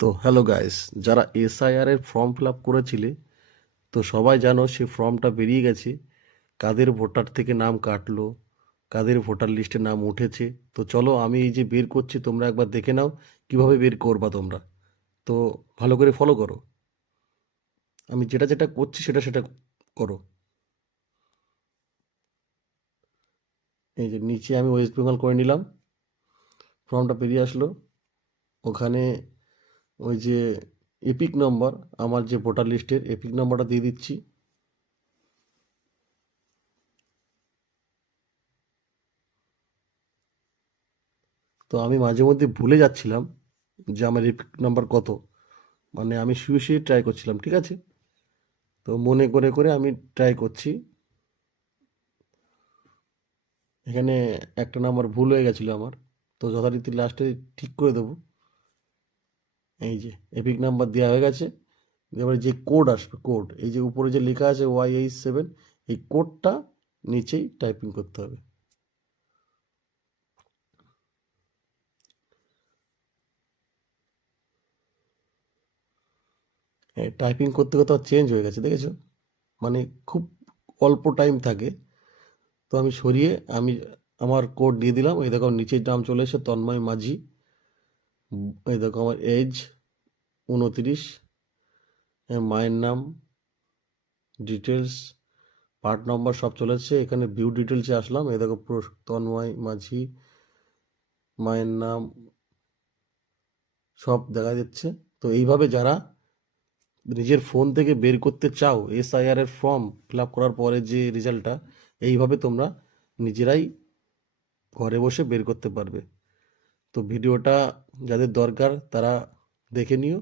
তো hello guys, যারা SIR এর ফর্ম ফিল আপ করেছিলে, তো সবাই জানো সে ফর্মটা বেরিয়ে গেছে। কাদের ভোটার থেকে নাম কাটলো, কাদের ভোটার লিস্টে নাম উঠেছে। তো চলো আমি এই যে বের করছি, তোমরা একবার দেখে নাও কিভাবে বের করবা তোমরা। তো ভালো করে ফলো করো, আমি যেটা যেটা করছি সেটা সেটা করো। এই যে নিচে আমি ওয়েস্ট বেঙ্গল করে নিলাম, ফর্মটা বেরিয়ে আসলো। ওখানে ওই যে এপিক নম্বর, আমার যে ভোটার লিস্টের এপিক নম্বরটা দিয়ে দিচ্ছি। তো আমি মাঝে মধ্যে ভুলে যাচ্ছিলাম যে আমার এপিক নাম্বার কত, মানে আমি শুয়ে শুয়ে ট্রাই করছিলাম, ঠিক আছে। তো মনে করে করে আমি ট্রাই করছি। এখানে একটা নাম্বার ভুল হয়ে গেছিলো আমার, তো যথারীতি লাস্টে ঠিক করে দেবো। এই যে এপিক নাম্বার দেওয়া হয়ে গেছে। এবারে যে কোড আসবে, কোড এই যে উপরে যে লেখা আছে Y87, এই কোডটা নিচেই টাইপিং করতে হবে। টাইপিং করতে করতে চেঞ্জ হয়ে গেছে, দেখেছো? মানে খুব অল্প টাইম থাকে। তো আমি সরিয়ে আমি আমার কোড দিয়ে দিলাম। এই দেখো নিচের নাম চলে এসে তন্ময় মাঝি। এই দেখো আমার এজ 29, মায়ের নাম, ডিটেলস, পার্ট নম্বর সব চলেছে। এখানে ভিউ ডিটেলসে আসলাম, এই দেখো পুরো তন্ময় মাঝি, মায়ের নাম সব দেখা যাচ্ছে। তো এইভাবে যারা নিজের ফোন থেকে বের করতে চাও এসআইআর এর ফর্ম ফিল আপ করার পরে যে রেজাল্টটা, এইভাবে তোমরা নিজেরাই ঘরে বসে বের করতে পারবে। তো ভিডিওটা যাদের দরকার তারা দেখে নিও।